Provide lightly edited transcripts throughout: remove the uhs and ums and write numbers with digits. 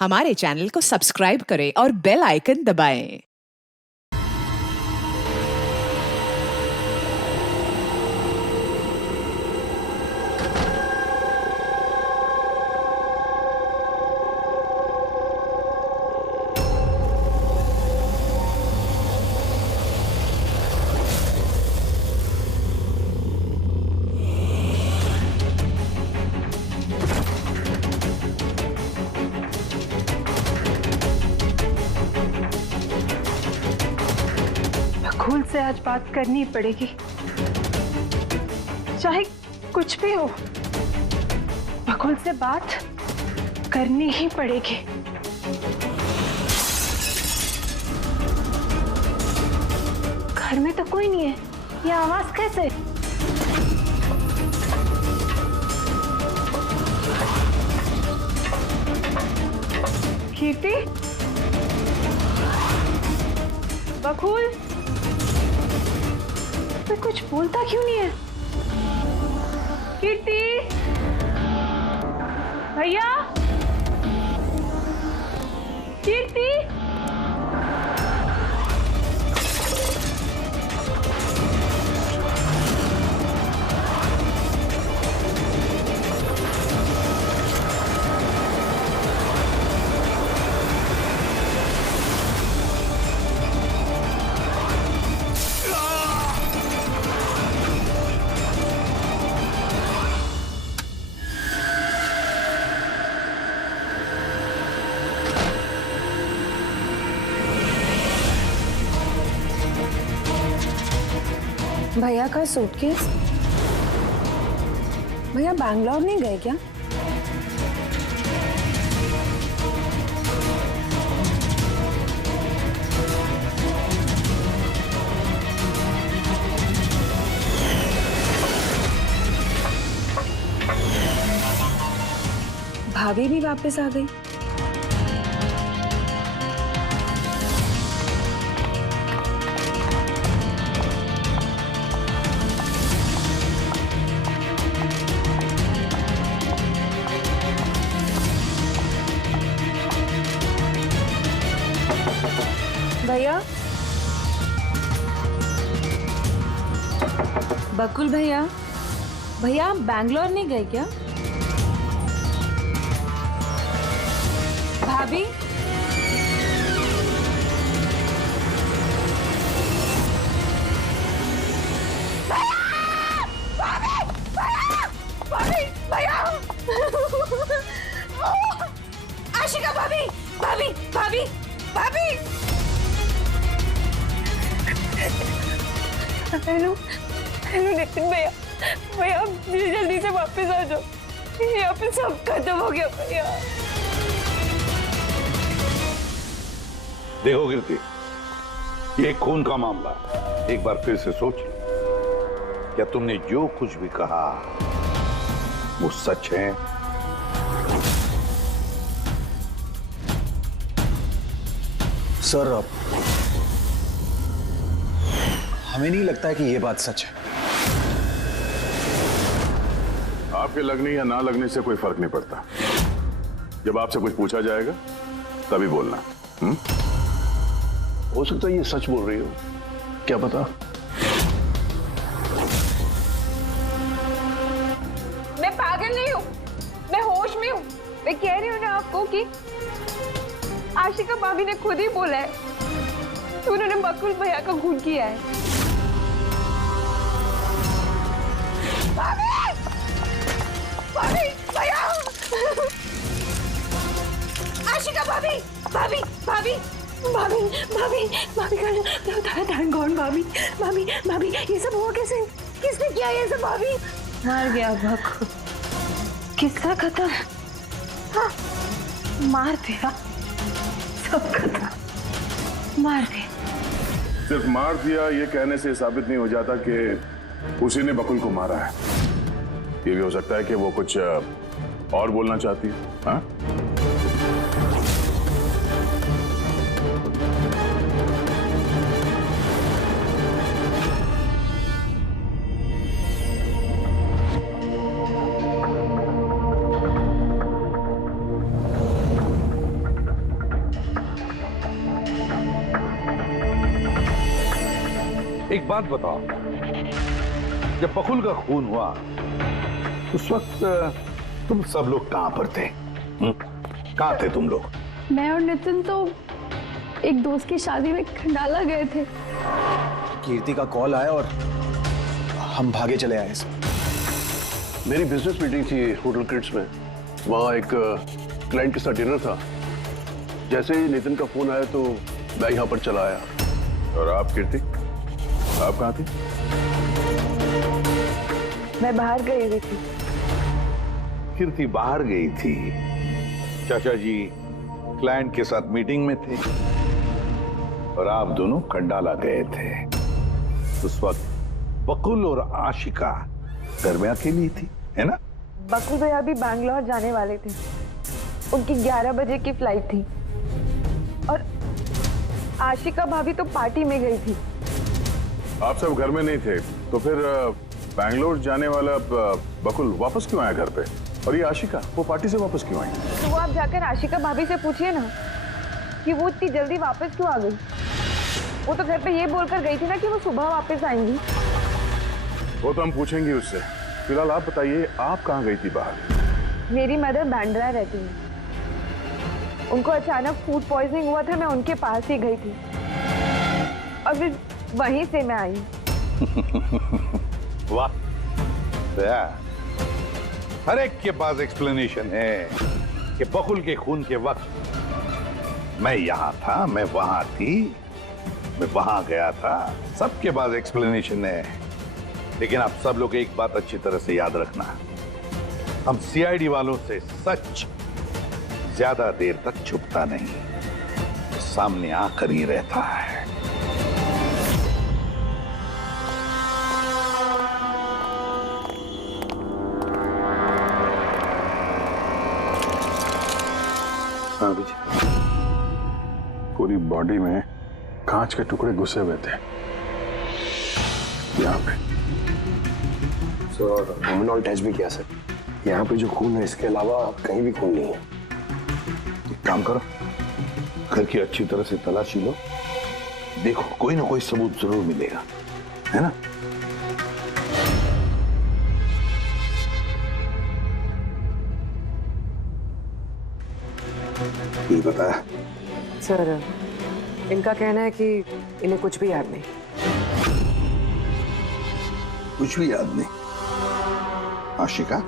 हमारे चैनल को सब्सक्राइब करें और बेल आइकन दबाएं। बकुल से आज बात करनी पड़ेगी, चाहे कुछ भी हो। बकुल से बात करनी ही पड़ेगी। घर में तो कोई नहीं है, ये आवाज कैसे? कीर्ति, बकुल, तो कुछ बोलता क्यों नहीं है? कीर्ति, भैया, कीर्ति, भैया का सूटकेस। भैया बैंगलोर नहीं गए क्या? भाभी भी वापस आ गई। भैया, बकुल भैया, भैया आप बैंगलोर नहीं गए क्या? भाभी, आशिका भाभी, भाभी, भाभी, भाभी। हेलो, हेलो नितिन भैया, भैया आप जल्दी से वापस आ जाओ। यहाँ पे सब खत्म हो गया भैया। देखो कीर्ति, ये खून का मामला है। एक बार फिर से सोच लो, क्या तुमने जो कुछ भी कहा वो सच है? सर, हमें नहीं लगता है कि ये बात सच है। आपके लगने या ना लगने से कोई फर्क नहीं पड़ता। जब आपसे कुछ पूछा जाएगा तभी बोलना। हो सकता है ये सच बोल रही हो, क्या पता। मैं पागल नहीं हूँ, मैं होश में हूँ। मैं कह रही हूँ ना आपको कि आशिका भाभी ने खुद ही बोला है कि उन्होंने बकुल भैया का खून किया है। भाभी, भाभी, भैया, आशिका भाभी, भाभी, भाभी, भाभी, भाभी, भाभी का थैंक गॉड। भाभी, भाभी, भाभी, ये सब हुआ कैसे? किसने किया ये सब? भाभी मर गया बकुल। किसका खत्म? हाँ, मार दिया, सब खत्म, मार दिया। सिर्फ मार दिया ये कहने से साबित नहीं हो जाता कि उसी ने बकुल को मारा है। ये भी हो सकता है कि वो कुछ और बोलना चाहती है। हाँ? एक बात बताओ, जब बकुल का खून हुआ उस वक्त तुम सब लोग कहां पर थे? कहां थे तुम लोग? मैं और नितिन तो एक दोस्त की शादी में खंडाला गए थे। कीर्ति का कॉल आया और हम भागे चले आए सर। मेरी बिजनेस मीटिंग थी होटल क्रिट्स में, वहाँ एक क्लाइंट के साथ डिनर था। जैसे ही नितिन का फोन आया तो मैं यहाँ पर चला आया। और आप कीर्ति, आप कहाँ थी? मैं बाहर गई हुई थी। कीर्ति बाहर गई थी, चाचा जी क्लाइंट के साथ मीटिंग में थे और आप दोनों खंडाला गए थे। उस वक्त बकुल और आशिका घर में अकेली थी, है ना? बकुल भैया भी बैंगलोर जाने वाले थे। उनकी 11 बजे की फ्लाइट थी और आशिका भाभी तो पार्टी में गई थी। आप सब घर में नहीं थे तो फिर बैंगलोर जाने वाला बकुल वापस क्यों आया घर पे? और ये आशिका वो पार्टी से वापस क्यों आई? तो वो आप जाकर आशिका भाभी से पूछिए ना कि वो इतनी जल्दी वापस क्यों आ गई। वो तो घर पे ये बोलकर गई थी ना कि वो सुबह वापस आएंगी। वो तो हम पूछेंगे उससे। फिलहाल आप बताइए, आप कहाँ गई थी बाहर? मेरी मदर बैंड्रा रहती है। उनको अचानक फूड पॉइजनिंग हुआ था, मैं उनके पास ही गई थी और फिर वहीं से मैं आई। वाह, हर एक के पास एक्सप्लेनेशन है कि बकुल के खून के वक्त मैं यहां था, मैं वहां थी, मैं वहां गया था। सबके पास एक्सप्लेनेशन है, लेकिन आप सब लोग एक बात अच्छी तरह से याद रखना, हम सीआईडी वालों से सच ज्यादा देर तक छुपता नहीं, सामने आकर ही रहता है। हाँ जी, पूरी बॉडी में कांच के टुकड़े घुसे हुए थे यहाँ पे। सर ह्यूमनॉल टेस्ट भी किया सर, यहाँ पे जो खून है इसके अलावा कहीं भी खून नहीं है। एक काम करो, घर की अच्छी तरह से तलाशी लो, देखो कोई ना कोई सबूत जरूर मिलेगा, है ना? ये बताया सर, इनका कहना है कि इन्हें कुछ भी याद नहीं। कुछ भी याद नहीं? आशिका,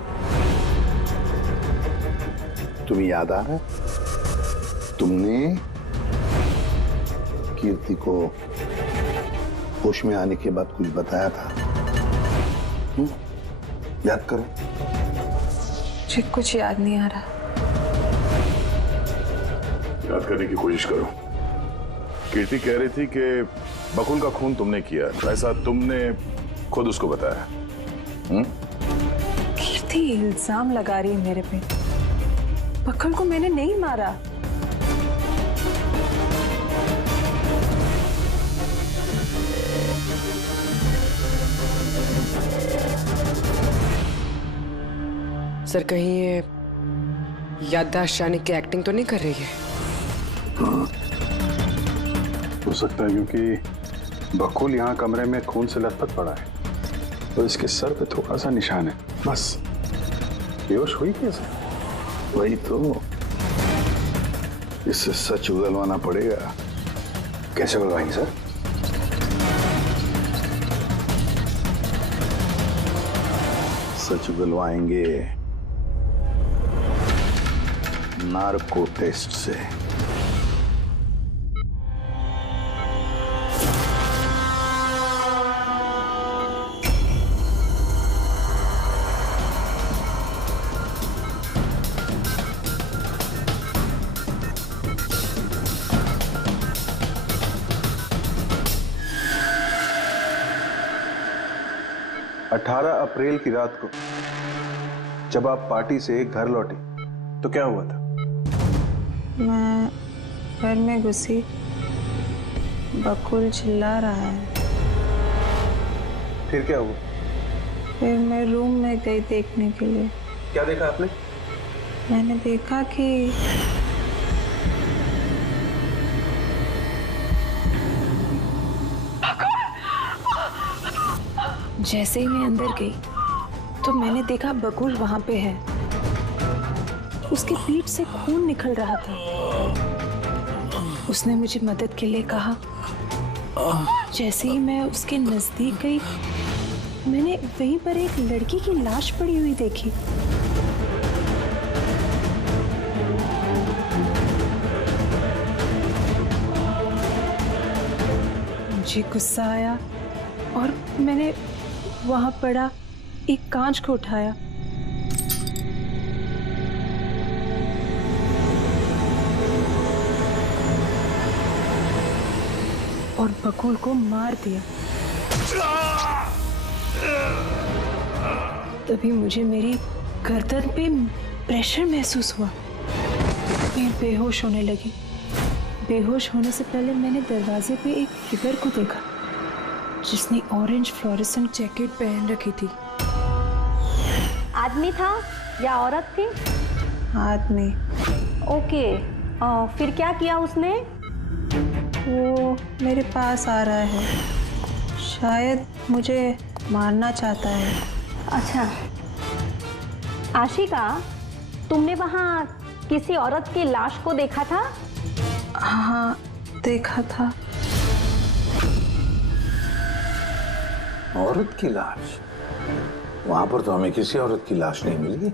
तुम्हें याद आ रहा है तुमने कीर्ति को होश में आने के बाद कुछ बताया था? याद करो। मुझे कुछ याद नहीं आ रहा। याद करने की कोशिश करो। कीर्ति कह रही थी कि बकुल का खून तुमने किया, ऐसा तुमने खुद उसको बताया? कीर्ति इल्जाम लगा रही है मेरे पे। बकुल को मैंने नहीं मारा। सर कहीं ये याददाश्त जाने की एक्टिंग तो नहीं कर रही है? हो सकता है, क्योंकि बकुल यहाँ कमरे में खून से लथपथ पड़ा है तो इसके सर पे थोड़ा सा निशान है, बस। बेहोश हुई कैसे? वही तो, इससे सच उगलवाना पड़ेगा। कैसे उगलवाएंगे सर? सच उगलवाएंगे नार्को टेस्ट से। अप्रैल की रात को जब आप पार्टी से घर लौटी तो क्या हुआ था? मैं घर में घुसी, बकुल चिल्ला रहा है। फिर क्या हुआ? फिर मैं रूम में गई देखने के लिए। क्या देखा आपने? मैंने देखा कि जैसे ही मैं अंदर गई तो मैंने देखा बकुल वहां पे है। उसकी पीठ से खून निकल रहा था। उसने मुझे मदद के लिए कहा। जैसे ही मैं उसके नजदीक गई, मैंने वहीं पर एक लड़की की लाश पड़ी हुई देखी। मुझे गुस्सा आया और मैंने वहां पड़ा एक कांच को उठाया। और बकुल को मार दिया। तभी मुझे मेरी गर्दन पे प्रेशर महसूस हुआ। मैं बेहोश होने लगी। बेहोश होने से पहले मैंने दरवाजे पे एक फिगर को देखा जिसने ऑरेंज फ्लोरेसेंट जैकेट पहन रखी थी। आदमी था या औरत थी? आदमी। ओके, फिर क्या किया उसने? वो मेरे पास आ रहा है। शायद मुझे मारना चाहता है। अच्छा आशिका, तुमने वहाँ किसी औरत की लाश को देखा था? हाँ, देखा था। औरत की लाश? वहां पर तो हमें किसी औरत की लाश नहीं मिली।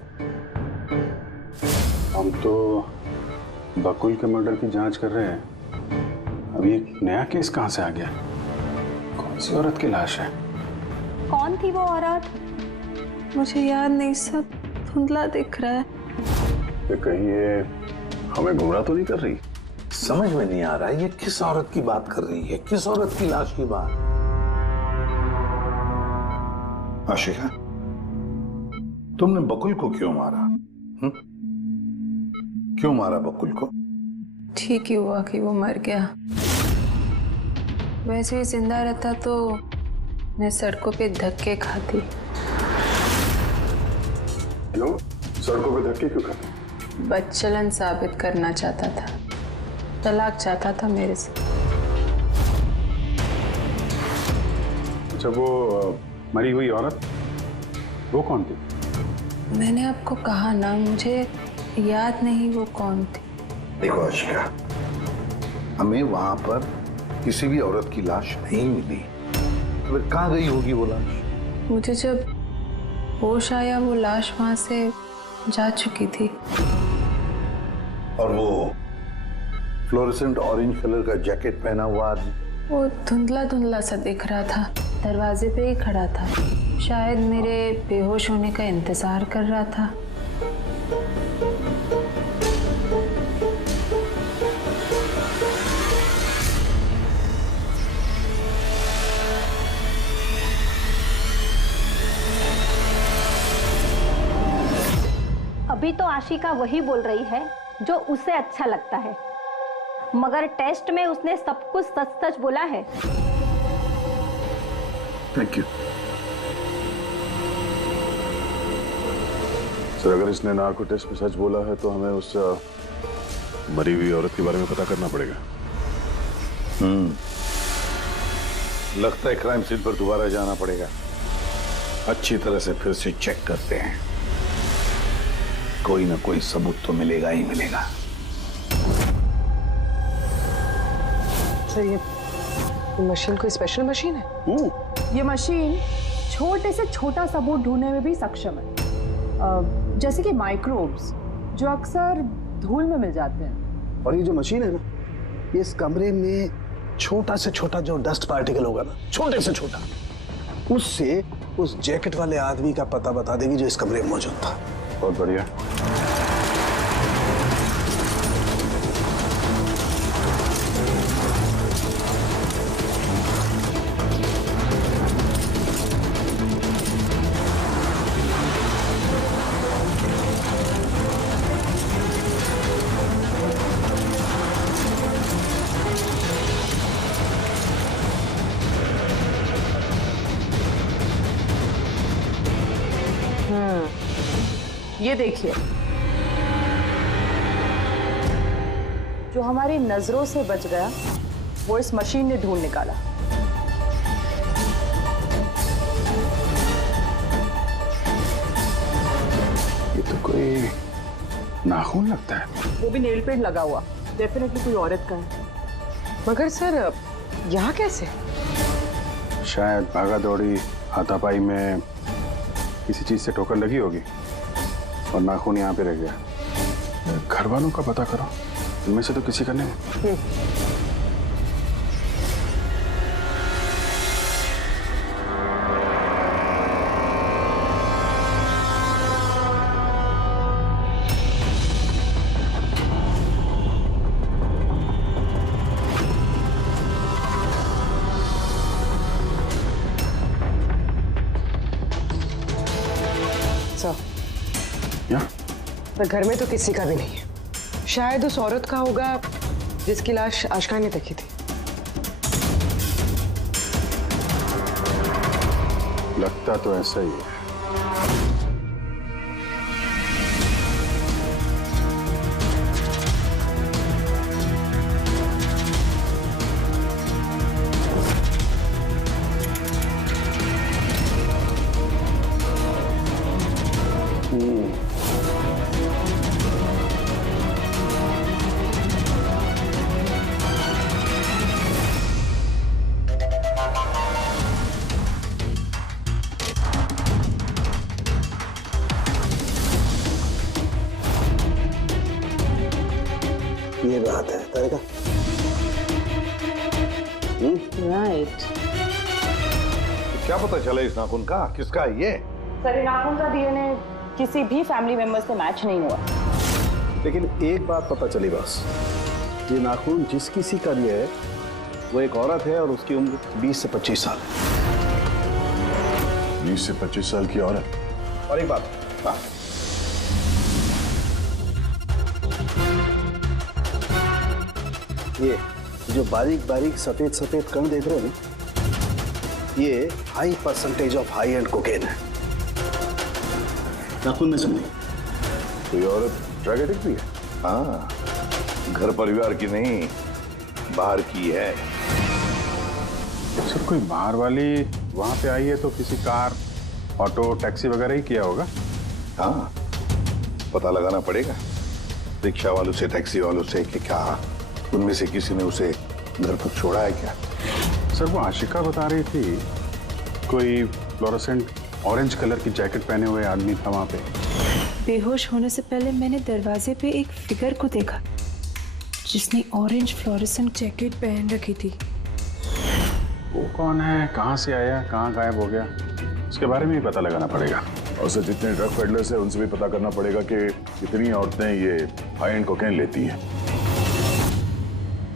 हम तो बकुल के मर्डर की जांच कर रहे हैं। अभी एक नया केस कहां से आ गया? कौन सी औरत की लाश है? कौन थी वो औरत? मुझे याद नहीं, सब धुंधला दिख रहा है। ये कहीं ये हमें गुमराह तो नहीं कर रही? समझ में नहीं आ रहा है ये किस औरत की बात कर रही है, किस औरत की लाश की बात? आशिका, तुमने बकुल को क्यों मारा? क्यों मारा बकुल को? ठीक ही हुआ कि वो मर गया। वैसे ही जिंदा रहता तो मैं सड़कों पे धक्के खाती। हेलो, सड़कों पे धक्के क्यों खाते? बदचलन साबित करना चाहता था। तलाक चाहता था मेरे से। अच्छा, वो मरी हुई औरत, वो कौन थी? मैंने आपको कहा ना, मुझे याद नहीं वो कौन थी। देखो आशिका, हमें वहां पर किसी भी औरत की लाश नहीं मिली। तो फिर कहाँ गई होगी वो लाश? मुझे जब होश आया वो लाश वहां से जा चुकी थी। और वो फ्लोरेसेंट ऑरेंज कलर का जैकेट पहना हुआ आदमी? वो धुंधला धुंधला सा दिख रहा था, दरवाजे पे ही खड़ा था। शायद मेरे बेहोश होने का इंतजार कर रहा था। अभी तो आशिका वही बोल रही है जो उसे अच्छा लगता है, मगर टेस्ट में उसने सब कुछ सच सच बोला है। Thank you sir. अगर इसने नार्को टेस्ट में सच बोला है तो हमें उस मरी हुई औरत के बारे में पता करना पड़ेगा। लगता है क्राइम सीन पर दोबारा जाना पड़ेगा। अच्छी तरह से फिर से चेक करते हैं, कोई ना कोई सबूत तो मिलेगा ही मिलेगा। सर ये मशीन कोई स्पेशल मशीन है? ये मशीन छोटे से छोटा सबूत ढूंढने में भी सक्षम है, जैसे कि माइक्रोब्स जो अक्सर धूल में मिल जाते हैं। और ये जो मशीन है ना, ये इस कमरे में छोटा से छोटा जो डस्ट पार्टिकल होगा ना, छोटे से छोटा, उससे उस जैकेट वाले आदमी का पता बता देगी जो इस कमरे में मौजूद था। बहुत बढ़िया। ये देखिए, जो हमारी नजरों से बच गया वो इस मशीन ने ढूंढ निकाला। कोई नाखून लगता है। वो भी नेल पेंट लगा हुआ, डेफिनेटली कोई औरत का है। मगर सर यहाँ कैसे? शायद भागा दौड़ी हाथापाई में किसी चीज से ठोकर लगी होगी और नाखून यहाँ पे रह गया। घर वालों का पता करो, इनमें से तो किसी का नहीं। या? पर घर में तो किसी का भी नहीं है। शायद उस औरत का होगा जिसकी लाश आशिका ने देखी थी। लगता तो ऐसा ही है। ये बात है तारिका। राइट। क्या पता चला इस नाखून का किसका है ये? सर, नाखून का डीएनए किसी भी फैमिली मेंबर से मैच नहीं हुआ। लेकिन एक बात पता चली बस, ये नाखून जिस किसी का भी है वो एक औरत है और उसकी उम्र 20 से 25 साल है। 20 से 25 साल की औरत। और एक बात, ये जो बारीक बारीक सफेद सफेद कण देख रहे हो ना, ये high percentage of high and cocaine है। नाखून में से नहीं। कोई औरत ड्रग एडिक्ट भी है? हाँ, घर परिवार की नहीं, बाहर की है। सर कोई बाहर वाली वहां पे आई है तो किसी कार, ऑटो, टैक्सी वगैरह ही किया होगा। हाँ, पता लगाना पड़ेगा रिक्शा वालों से, टैक्सी वालों से कि क्या उनमें से किसी ने उसे घर पर छोड़ा है क्या। सर वो आशिका बता रही थी कोई फ्लोरोसेंट ऑरेंज कलर की जैकेट पहने हुए आदमी था वहां पे। बेहोश होने से पहले मैंने दरवाजे पे एक फिगर को देखा जिसने ऑरेंज फ्लोरोसेंट जैकेट पहन रखी थी। वो कौन है, कहाँ से आया, कहाँ गायब हो गया, उसके बारे में भी पता लगाना पड़ेगा। और सर जितने ड्रग पेडलर्स हैं उनसे भी पता करना पड़ेगा कि कितनी औरतें ये हाई एंड कोकेन लेती हैं।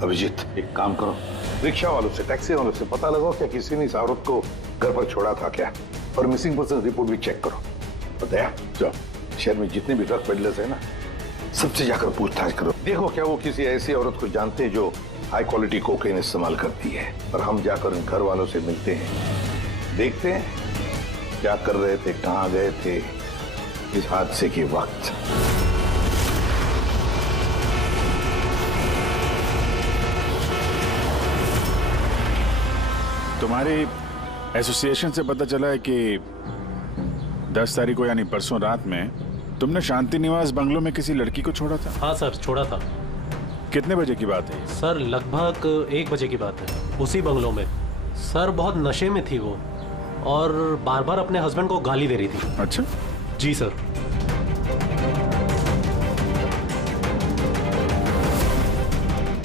अभिजीत, एक काम करो, रिक्शा वालों से, टैक्सी वालों से पता लगाओ क्या किसी ने इस औरत को घर पर छोड़ा था क्या, और मिसिंग पर्सन रिपोर्ट भी चेक करो। और दया, जाओ शहर में जितने भी ड्रग पेडलर्स हैं ना, सबसे जाकर पूछताछ करो। देखो क्या वो किसी ऐसी औरत को जानते हैं जो हाई क्वालिटी कोकेन इस्तेमाल करती है। और हम जाकर उन घर वालों से मिलते हैं, देखते हैं क्या कर रहे थे, कहाँ गए थे इस हादसे के वक्त। तुम्हारी एसोसिएशन से पता चला है कि 10 तारीख को यानी परसों रात में तुमने शांति निवास बंगलो में किसी लड़की को छोड़ा था। हाँ सर, छोड़ा था। कितने बजे की बात है? सर लगभग 1 बजे की बात है, उसी बंगलो में। सर बहुत नशे में थी वो और बार बार अपने हस्बैंड को गाली दे रही थी। अच्छा जी सर।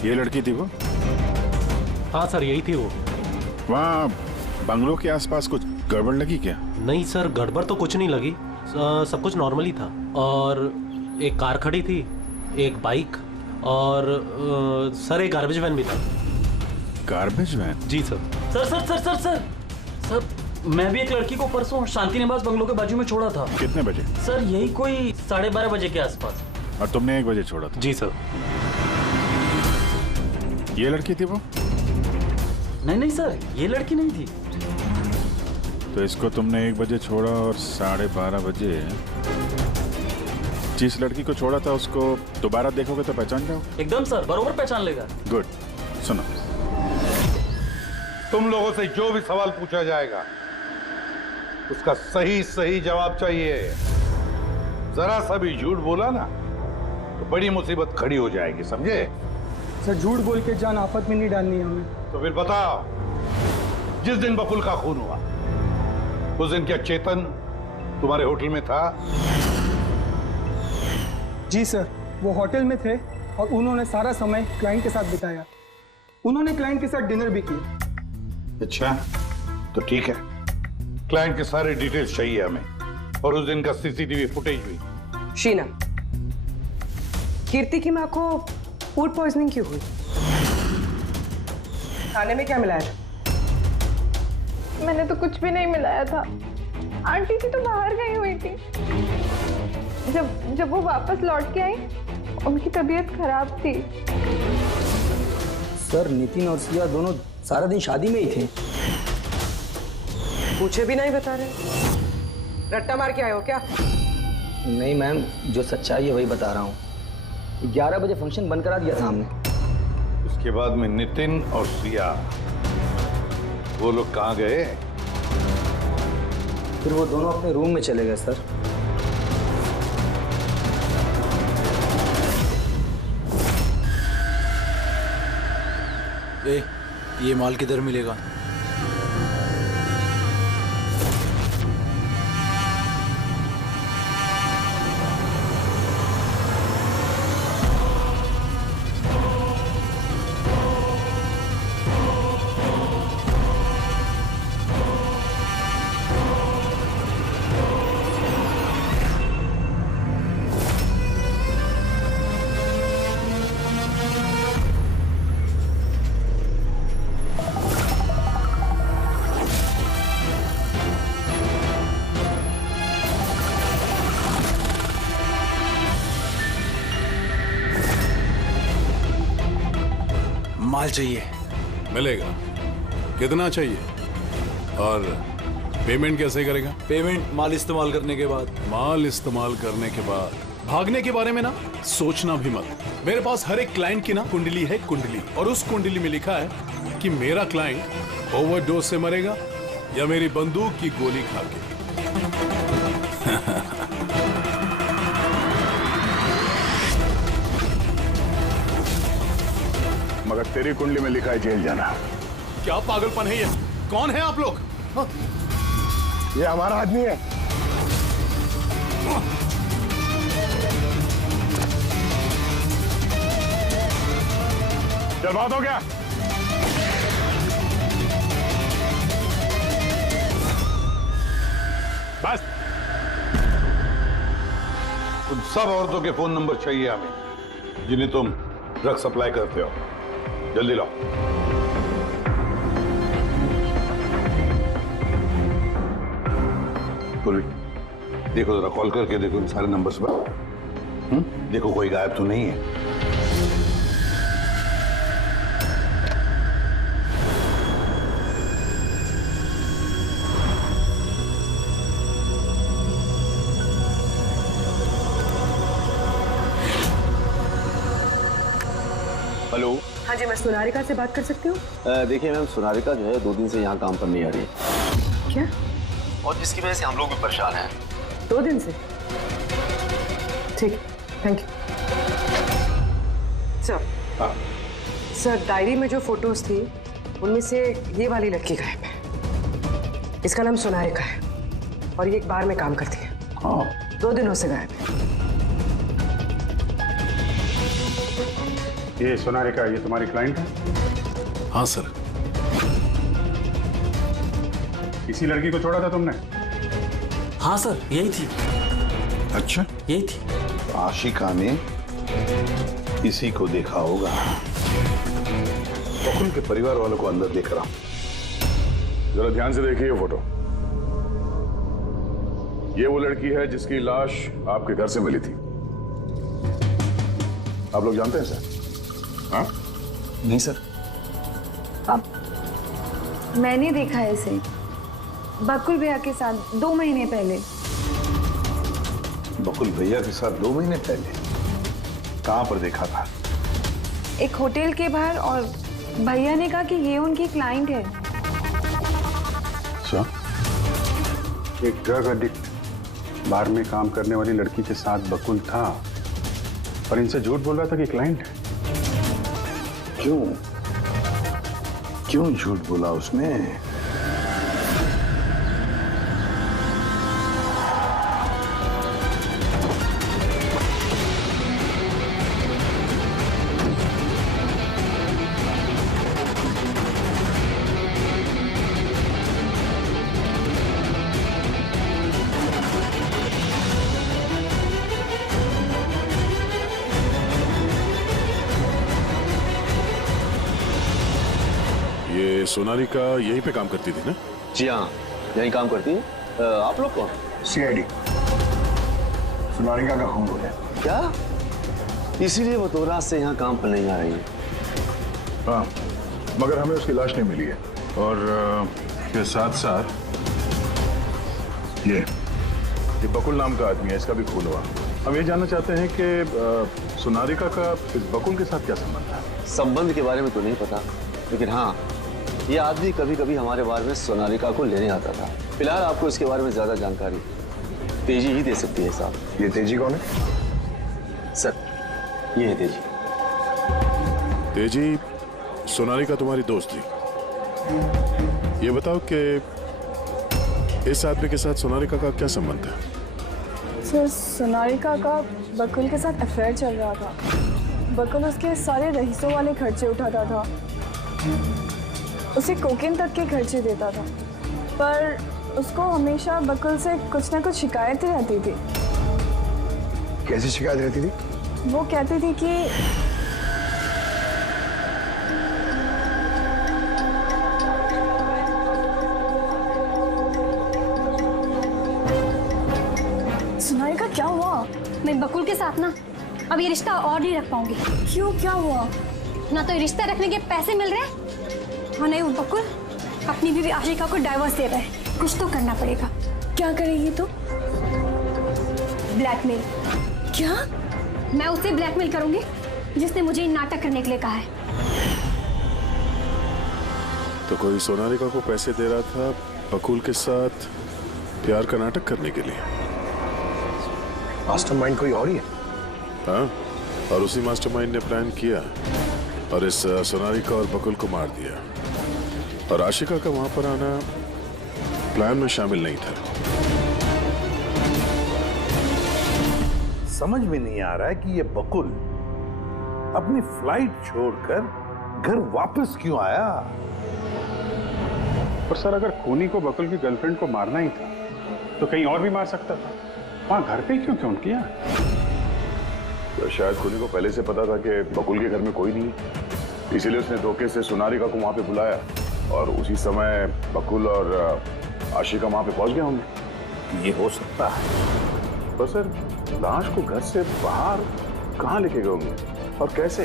ये लड़की थी वो? हाँ सर, यही थी वो। वहाँ बंगलो के आसपास कुछ गड़बड़ लगी क्या? नहीं सर, गड़बड़ तो कुछ नहीं लगी, सब कुछ नॉर्मली था। और एक कार खड़ी थी, एक बाइक और सर एक गार्बेज वैन भी था। Garbage van? जी sir. Sir sir sir sir sir sir मैं भी एक लड़की को परसों शांति निवास बंगलो के बाजू में छोड़ा था। कितने बजे? सर यही कोई 12:30 बजे के आसपास। और तुमने 1 बजे छोड़ा था? जी सर। ये लड़की थी वो? नहीं सर, ये लड़की नहीं थी। तो इसको तुमने 1 बजे छोड़ा और 12:30 बजे जिस लड़की को छोड़ा था उसको दोबारा देखोगे तो पहचान जाओगे? एकदम सर, बरोबर पहचान लेगा। गुड। सुनो, तुम लोगों से जो भी सवाल पूछा जाएगा उसका सही सही जवाब चाहिए। जरा सा भी झूठ बोला ना तो बड़ी मुसीबत खड़ी हो जाएगी, समझे? सर झूठ बोल के जान आफत में नहीं डालनी है हमें। तो फिर बताओ, जिस दिन बकुल का खून हुआ उस दिन क्या चेतन तुम्हारे होटल में था? जी सर, वो होटल में थे और उन्होंने सारा समय क्लाइंट के साथ बिताया। उन्होंने क्लाइंट के साथ डिनर भी किया। अच्छा, तो ठीक है, क्लाइंट के सारे डिटेल्स चाहिए हमें और उस दिन का सीसीटीवी फुटेज भी। शीना, कीर्ति की माँ को फूड पॉइजनिंग क्यों हुई? खाने में क्या मिलाया था? मैंने तो कुछ भी नहीं मिलाया था। आंटी जी तो बाहर गई हुई थी। जब वो वापस लौट के आई उनकी तबीयत खराब थी। सर नितिन और सिया दोनों सारा दिन शादी में ही थे। पूछे भी नहीं बता रहे, रट्टा मार के आए हो क्या? नहीं मैम, जो सच्चाई है वही बता रहा हूँ। 11 बजे फंक्शन बंद करा दिया था हमने। उसके बाद में नितिन और सिया वो लोग कहाँ गए? फिर वो दोनों अपने रूम में चले गए सर। ये माल किधर मिलेगा? माल चाहिए। मिलेगा। कितना चाहिए और पेमेंट कैसे करेगा? पेमेंट माल इस्तेमाल करने के बाद। माल इस्तेमाल करने के बाद? भागने के बारे में ना सोचना भी मत। मेरे पास हर एक क्लाइंट की ना कुंडली है, कुंडली, और उस कुंडली में लिखा है कि मेरा क्लाइंट ओवरडोज से मरेगा या मेरी बंदूक की गोली खा के। मगर तेरी कुंडली में लिखा है जेल जाना। क्या पागलपन है ये? कौन है आप लोग? ये हमारा आदमी है। चल, बात हो गया। बस। उन सब औरतों के फोन नंबर चाहिए हमें जिन्हें तुम ड्रग सप्लाई करते हो। जल्दी लाओ। देखो जरा, कॉल करके देखो इन सारे नंबर्स पर। देखो कोई गायब तो नहीं है। हेलो। हाँ जी, मैं सोनारिका से बात कर सकती हूँ? देखिए मैम, सोनारिका जो है 2 दिन से यहाँ काम पर नहीं आ रही है। क्या? और जिसकी वजह से हम लोग भी परेशान हैं। 2 दिन से? ठीक, thank you. Sir, sir diary में जो फोटोज थी उनमें से ये वाली लड़की गायब है। इसका नाम सोनारिका है और ये एक बार में काम करती है। हाँ। 2 दिनों से गायब है। ये सोनारिका, ये तुम्हारी क्लाइंट है? हाँ सर। इसी लड़की को छोड़ा था तुमने? हाँ सर, यही थी। अच्छा, यही थी। तो आशिका ने इसी को देखा होगा। बकुल के परिवार वालों को अंदर देख रहा हूं। जरा ध्यान से देखिए ये फोटो। ये वो लड़की है जिसकी लाश आपके घर से मिली थी। आप लोग जानते हैं सर? हाँ? नहीं सर। अब मैंने देखा है इसे बकुल भैया के साथ 2 महीने पहले। बकुल भैया के साथ 2 महीने पहले? कहां पर देखा था? एक होटल के बाहर, और भैया ने कहा कि ये उनकी क्लाइंट है। अच्छा, एक ड्रग एडिक्ट बार में काम करने वाली लड़की के साथ बकुल था, पर इनसे झूठ बोल रहा था कि क्लाइंट है। क्यों झूठ बोला उसने? सोनाली का यहीं पे काम करती थी ना? जी हाँ, यहीं काम करती है। आप लोग कौन? सीआईडी। सोनालिका का खून हो गया। क्या? इसीलिए वो 2 रात से यहाँ काम पर नहीं आ रही है। हाँ, मगर हमें उसकी लाश नहीं मिली है। और के साथ साथ ये बकुल नाम का आदमी है, इसका भी खून हुआ। हम ये जानना चाहते हैं कि सोनालिका का इस बकुल के साथ क्या संबंध है? संबंध के बारे में तो नहीं पता, लेकिन हाँ, ये आदमी कभी कभी हमारे बारे में सोनालिका को लेने आता था। फिलहाल आपको इसके बारे में ज्यादा जानकारी तेजी ही दे सकती है साहब। ये तेजी कौन है? सर, ये है तेजी। तेजी, सोनालिका तुम्हारी दोस्त थी। ये बताओ कि इस आदमी के साथ सोनालिका का क्या संबंध है? सर, सोनालिका का बकुल के साथ अफेयर चल रहा था। बकुल उसके सारे रईसों वाले खर्चे उठाता था, उसे कोकेन तक के खर्चे देता था, पर उसको हमेशा बकुल से कुछ ना कुछ शिकायतें रहती थी। कैसी शिकायत रहती थी? वो कहती थी कि सोनालिका, क्या हुआ? मैं बकुल के साथ ना अब ये रिश्ता और नहीं रख पाऊंगी। क्यों, क्या हुआ? ना तो ये रिश्ता रखने के पैसे मिल रहे हैं और नहीं वो बकुल अपनी बीवी आशिका को डाइवोर्स दे रहा है। कुछ तो करना पड़ेगा। क्या करेगी तो? ब्लैकमेल। क्या? मैं उसे ब्लैकमेल करूंगी जिसने मुझे नाटक करने के लिए कहा है। तो कोई सोनालिका को पैसे दे रहा था बकुल के साथ प्यार का नाटक करने के लिए। मास्टरमाइंड कोई और ही है। हाँ, और उसी मास्टरमाइंड ने प्लान किया और इस सोनालिका और बकुल को मार दिया। और आशिका का वहां पर आना प्लान में शामिल नहीं था। समझ में नहीं आ रहा है कि ये बकुल अपनी फ्लाइट छोड़कर घर वापस क्यों आया। पर सर, अगर खूनी को बकुल की गर्लफ्रेंड को मारना ही था तो कहीं और भी मार सकता था। वहां घर पे क्यों किया? तो शायद खूनी को पहले से पता था कि बकुल के घर में कोई नहीं, इसीलिए उसने धोखे से सोनालिका को वहां पे बुलाया और उसी समय बकुल और आशिका वहां पे पहुंच गए होंगे। ये हो सकता है। तो सर, लाश को घर से बाहर कहाँ लेके गए होंगे और कैसे?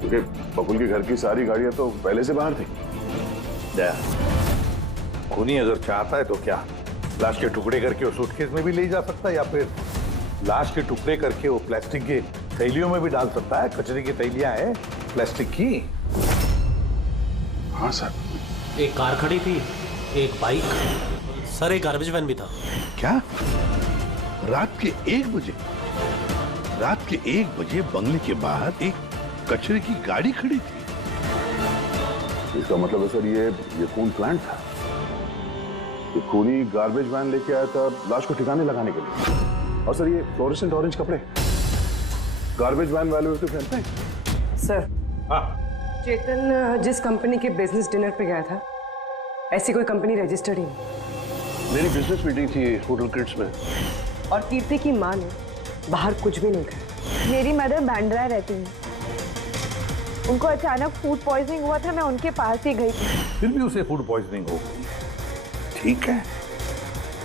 क्योंकि बकुल के घर की सारी गाड़ियां तो पहले से बाहर थी। खूनी अगर चाहता है तो क्या लाश के टुकड़े करके वो सूटकेस में भी ले जा सकता है, या फिर लाश के टुकड़े करके वो प्लास्टिक के थैलियों में भी डाल सकता है। कचरे की थैलियां हैं प्लास्टिक की। हाँ सर। एक कार खड़ी थी, एक बाइक, सर एक गार्बेज वैन भी था। क्या? रात के 1 बजे? रात के 1 बजे बंगले के बाहर एक कचरे की गाड़ी खड़ी थी। इसका मतलब है सर ये खून प्लांट था। ये खूनी गार्बेज वैन लेके आया था लाश को ठिकाने लगाने के लिए। और सर ये फ्लोरेसेंट ऑरेंज कपड़े गार्बेज वैन वाले तो पहनते हैं। सर, हाँ। चेतन जिस कंपनी के बिजनेस डिनर पे गया था, ऐसी कोई कंपनी रजिस्टर्ड ही नहीं। मेरी बिजनेस मीटिंग थी होटल क्रिट्स में। और कीर्ति की माँ ने बाहर कुछ भी नहीं खाया। मेरी मदर बांद्रा रहती है, उनको अचानक फूड पॉइजनिंग हुआ था, मैं उनके पास ही गई थी। फिर भी उसे फूड पॉइजनिंग हो गई। ठीक है,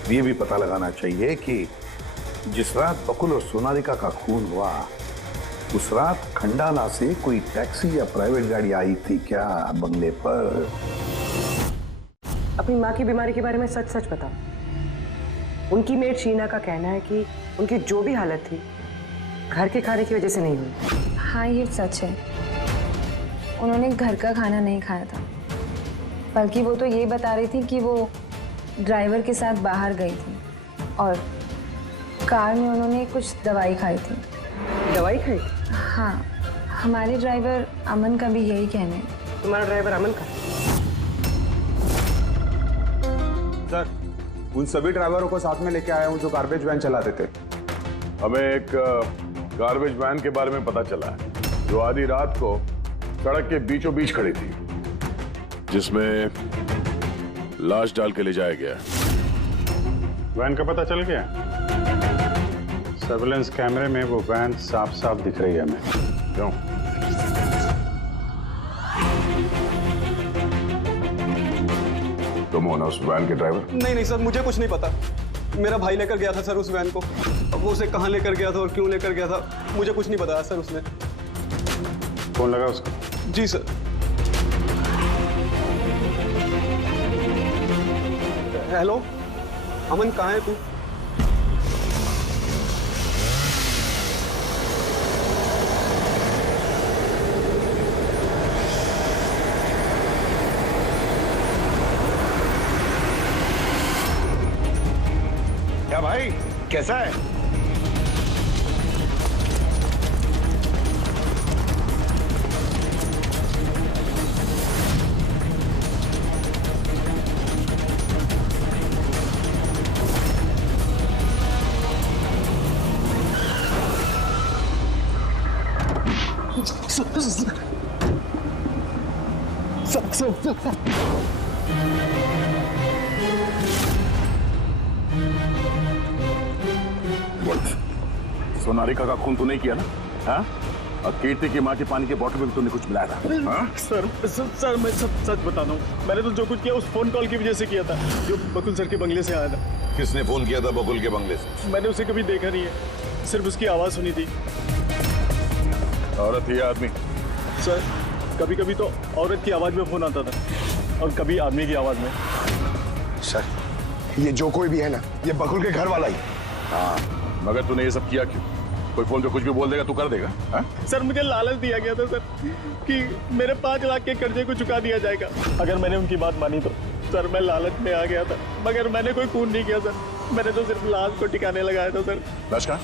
ये भी पता लगाना चाहिए कि जिस रात बकुल और सोनालिका का खून हुआ उस रात खंडाला से कोई टैक्सी या प्राइवेट गाड़ी आई थी क्या बंगले पर? अपनी माँ की बीमारी के बारे में सच सच बताओ। उनकी मेड शीना का कहना है कि उनकी जो भी हालत थी घर के खाने की वजह से नहीं हुई। हाँ, ये सच है। उन्होंने घर का खाना नहीं खाया था, बल्कि वो तो ये बता रही थी कि वो ड्राइवर के साथ बाहर गई थी और कार में उन्होंने कुछ दवाई खाई थी। दवाई खाई? हाँ, हमारे ड्राइवर अमन का भी यही कहना है। तुम्हारा ड्राइवर अमन का? सर, उन सभी ड्राइवरों को साथ में लेके आया हूँ जो गार्बेज वैन चलाते थे। हमें एक गार्बेज वैन के बारे में पता चला है जो आधी रात को सड़क के बीचों बीच खड़ी थी, जिसमें लाश डाल के ले जाया गया। वैन का पता चल गया? सर्विलेंस कैमरे में वो वैन साफ साफ दिख रही है हमें। क्यों? तुम हो ना उस वैन के ड्राइवर? नहीं सर, मुझे कुछ नहीं पता। मेरा भाई लेकर गया था सर उस वैन को। अब वो उसे कहाँ लेकर गया था और क्यों लेकर गया था मुझे कुछ नहीं बताया सर उसने। फोन लगा उसका? जी सर। हेलो अमन, कहाँ है तू? क्या भाई, कैसा है? सोनारिका का खून तो नहीं किया ना? हाँ? और कीर्ति की माँ की पानी के बोतल में भी तुमने कुछ मिलाया था? हाँ? सर मैं सब सच बताता हूँ। मैंने तो जो कुछ किया उस फोन कॉल की वजह से किया था जो बकुल सर के बंगले से आया था। किसने फोन किया था बकुल के बंगले से? मैंने उसे कभी देखा नहीं है, सिर्फ उसकी आवाज सुनी थी। औरत ही आदमी? सर कभी कभी तो औरत की आवाज में फोन आता था और कभी आदमी की आवाज में। सर, ये जो कोई भी है ना, ये बकुल के घर वाला ही। हाँ, मगर तूने ये सब किया क्यों? कोई फोन पे कुछ भी बोल देगा तू कर देगा? हाँ? सर मुझे लालच दिया गया था सर कि मेरे 5 लाख के कर्जे को चुका दिया जाएगा अगर मैंने उनकी बात मानी तो। सर मैं लालच में आ गया था, मगर मैंने कोई खून नहीं किया सर। मैंने तो सिर्फ लाश को टिकाने लगाया था सर। लाश कहाँ?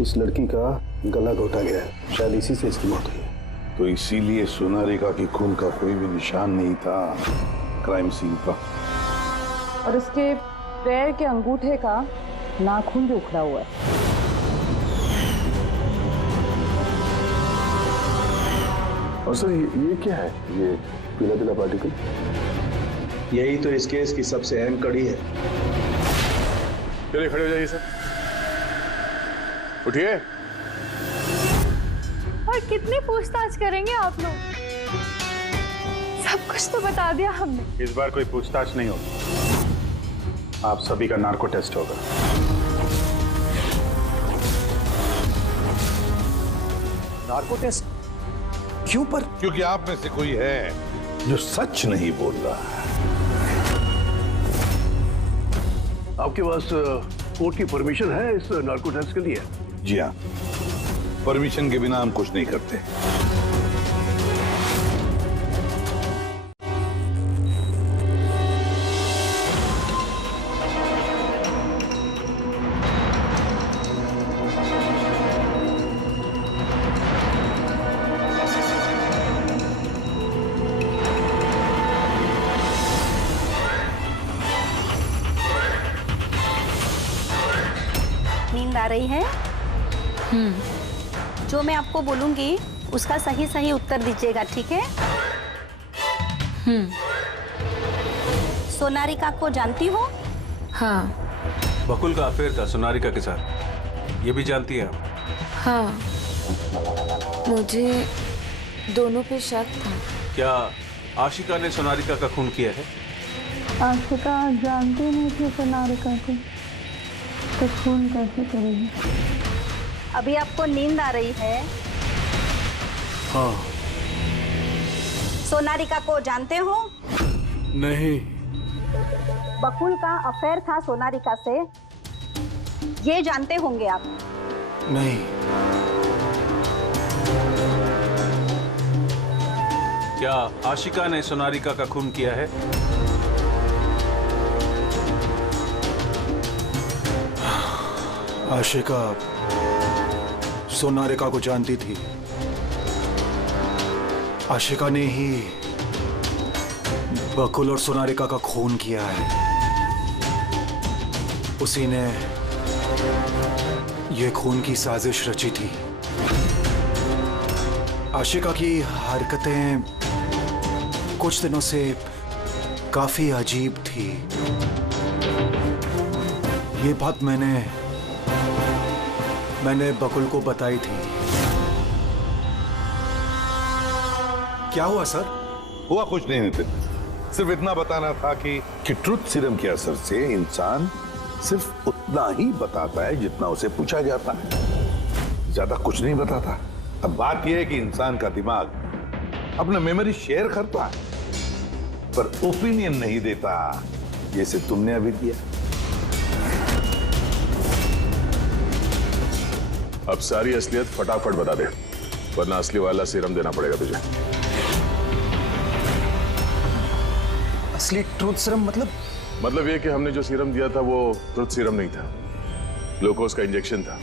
इस लड़की का गला घोटा गया है, शायद इसी से इसकी मौत हुई है। तो इसीलिए सोनारिका की खून का कोई भी निशान नहीं था क्राइम सीन पर। और उसके पैर के अंगूठे का नाखून भी उखड़ा हुआ है। और सर ये क्या है? ये पीला पीला पार्टिकल? यही तो इस केस की सबसे अहम कड़ी है। चलिए खड़े हो जाइए सर, उठिए। और कितनी पूछताछ करेंगे आप लोग? सब कुछ तो बता दिया हमने। इस बार कोई पूछताछ नहीं होगी, आप सभी का नार्को टेस्ट होगा। नार्को टेस्ट क्यों पर? क्योंकि आप में से कोई है जो सच नहीं बोल रहा है। आपके पास कोर्ट की परमिशन है इस नार्को टेस्ट के लिए? जी हाँ, परमिशन के बिना हम कुछ नहीं करते। नींद आ रही है? जो मैं आपको बोलूंगी उसका सही सही उत्तर दीजिएगा, ठीक है? सोनारिका को जानती हो? हाँ। बकुल का अफेयर था सोनारिका के साथ, ये भी जानती है आप? हाँ, मुझे दोनों पे शक था। क्या आशिका ने सोनारिका का खून किया है? आशिका जानती नहीं थी सोनारिका को, तो खून कैसे करेगी? अभी आपको नींद आ रही है? हाँ। सोनारिका को जानते हो? नहीं। बकुल का अफेयर था सोनारिका से, ये जानते होंगे आप? नहीं। क्या आशिका ने सोनारिका का खून किया है? आशिका सोनारिका को जानती थी। आशिका ने ही बकुल और सोनारिका का खून किया है। उसी ने ये खून की साजिश रची थी। आशिका की हरकतें कुछ दिनों से काफी अजीब थी। ये बात मैंने बकुल को बताई थी। क्या हुआ सर? हुआ कुछ नहीं नितिन, सिर्फ इतना बताना था कि ट्रुथ सीरम के असर से इंसान सिर्फ उतना ही बताता है जितना उसे पूछा जाता है, ज्यादा कुछ नहीं बताता। अब बात यह है कि इंसान का दिमाग अपना मेमोरी शेयर करता है पर ओपिनियन नहीं देता, जैसे तुमने अभी दिया। अब सारी असलियत फटाफट बता दे, वरना असली वाला सीरम देना पड़ेगा तुझे। असली ट्रूथ सीरम मतलब ये कि हमने जो सीरम दिया था वो ट्रुथ सीरम नहीं था, ग्लूकोज का इंजेक्शन था।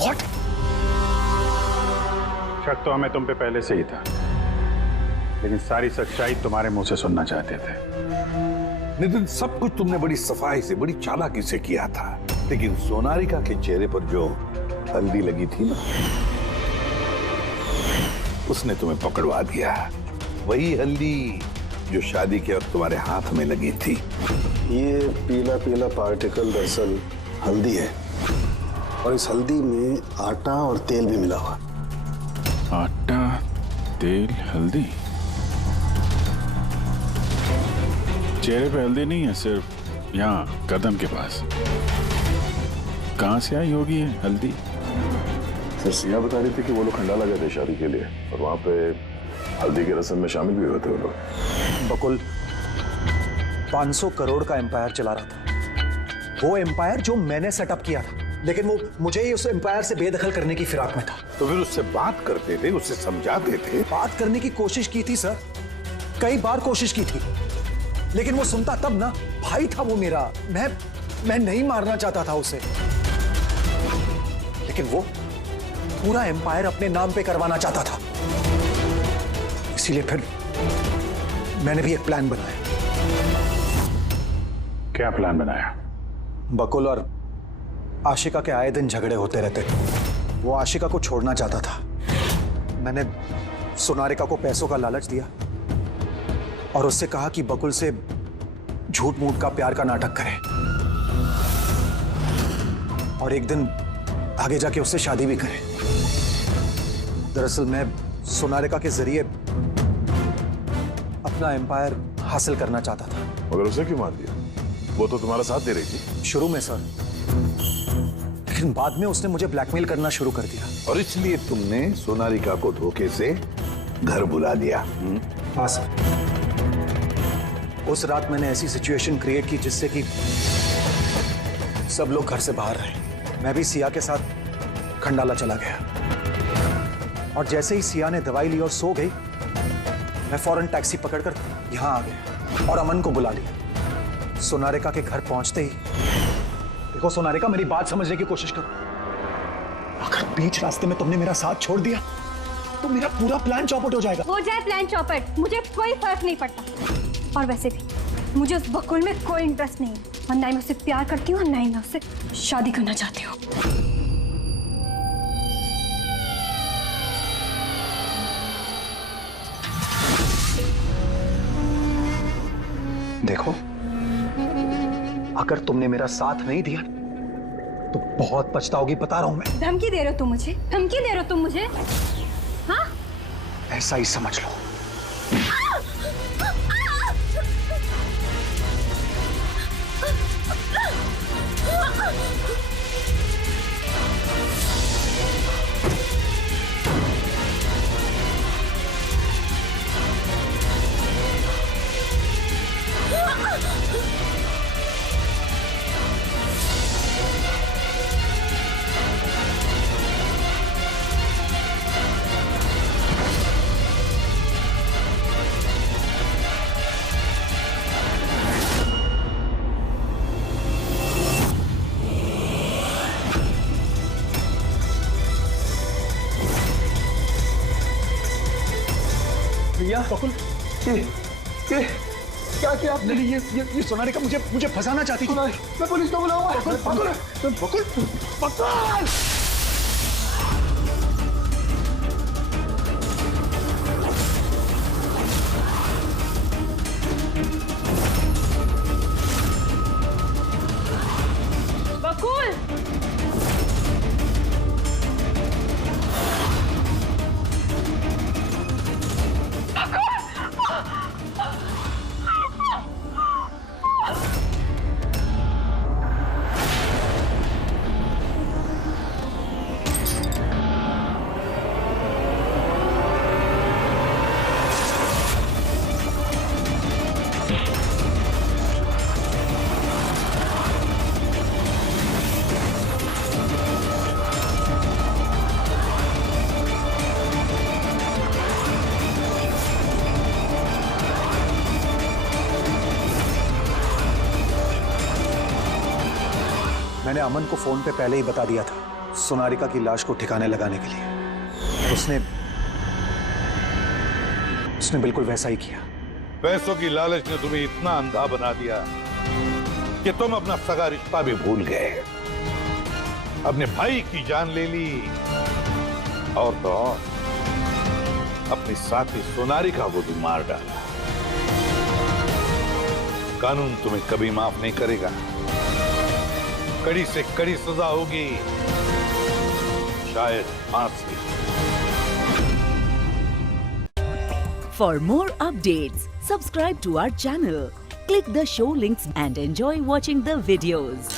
What? शक तो हमें तुम पे पहले से ही था, लेकिन सारी सच्चाई तुम्हारे मुंह से सुनना चाहते थे। नितिन, सब कुछ तुमने बड़ी सफाई से, बड़ी चालाकी से किया था, लेकिन सोनारिका के चेहरे पर जो हल्दी लगी थी ना, उसने तुम्हें पकड़वा दिया। वही हल्दी जो शादी के वक्त तुम्हारे हाथ में लगी थी। ये पीला पीला पार्टिकल दरअसल हल्दी है, और इस हल्दी में आटा और तेल भी मिला हुआ। आटा, तेल, हल्दी। चेहरे पे हल्दी नहीं है, सिर्फ यहाँ कदम के पास। कहाँ से आई होगी ये हल्दी? सर सिया बता रही थी कि वो लोग खंडाला गए थे शादी के लिए, और वहां पे हल्दी की रस्म में शामिल भी हुए थे वो लोग। बकुल 500 करोड़ का एम्पायर चला रहा था, वो एम्पायर जो मैंने सेटअप किया था, लेकिन वो मुझे ही उस एम्पायर से बेदखल करने की फिराक में था। तो फिर उससे बात करते थे, उससे समझाते थे। बात करने की कोशिश की थी सर, कई बार कोशिश की थी, लेकिन वो सुनता तब ना। भाई था वो मेरा, मैं नहीं मारना चाहता था उसे, लेकिन वो पूरा एम्पायर अपने नाम पे करवाना चाहता था। इसीलिए फिर मैंने भी एक प्लान बनाया। क्या प्लान बनाया? बकुल और आशिका के आए दिन झगड़े होते रहते थे। वो आशिका को छोड़ना चाहता था। मैंने सोनारिका को पैसों का लालच दिया और उससे कहा कि बकुल से झूठ मूठ का प्यार का नाटक करे, और एक दिन आगे जाके उससे शादी भी करे। दरअसल मैं सोनारिका के जरिए अपना एम्पायर हासिल करना चाहता था। मगर उसे क्यों मार दिया? वो तो तुम्हारा साथ दे रही थी। शुरू में सर, लेकिन बाद में उसने मुझे ब्लैकमेल करना शुरू कर दिया। और इसलिए तुमने सोनारिका को धोखे से घर बुला लिया? हाँ सर। उस रात मैंने ऐसी सिचुएशन क्रिएट की जिससे कि सब लोग घर से बाहर रहे। मैं भी सिया के साथ खंडाला चला गया, और जैसे ही सिया ने दवाई ली और सो गई, मैं फौरन टैक्सी पकड़कर यहां आ गया और अमन को बुला लिया। सोनारिका के घर पहुंचते ही, देखो सोनारिका, मेरी बात समझने की कोशिश करो। अगर बीच रास्ते में तुमने मेरा साथ छोड़ दिया तो मेरा पूरा प्लान चौपट हो जाएगा। हो जाए प्लान चौपट, मुझे कोई फर्क नहीं पड़ता। और वैसे भी मुझे उस बकुल में कोई इंटरेस्ट नहीं है, और ना ही मैं उससे प्यार करती हूँ, और ना ही मैं उससे शादी करना चाहती हूँ। देखो, अगर तुमने मेरा साथ नहीं दिया तो बहुत पछताओगी, बता रहा हूं मैं। धमकी दे रहे हो तुम मुझे? धमकी दे रहे हो तुम मुझे? हाँ? ऐसा ही समझ लो। भैया बकुल, ये क्या किया आपने? ये सोनालिका मुझे फंसाना चाहती थी। मैं पुलिस को बुलाऊंगा। बकुल बकुल बकुल। बकुल, मैंने अमन को फोन पे पहले ही बता दिया था सोनालिका की लाश को ठिकाने लगाने के लिए। उसने बिल्कुल वैसा ही किया। पैसों की लालच ने तुम्हें इतना अंधा बना दिया कि तुम अपना सगा रिश्ता भी भूल गए, अपने भाई की जान ले ली और तो और अपनी साथी सोनालिका को भी मार डाला। कानून तुम्हें कभी माफ नहीं करेगा, कड़ी से कड़ी सजा होगी, शायद फांसी। For more updates, subscribe to our channel, click the show links and enjoy watching the videos.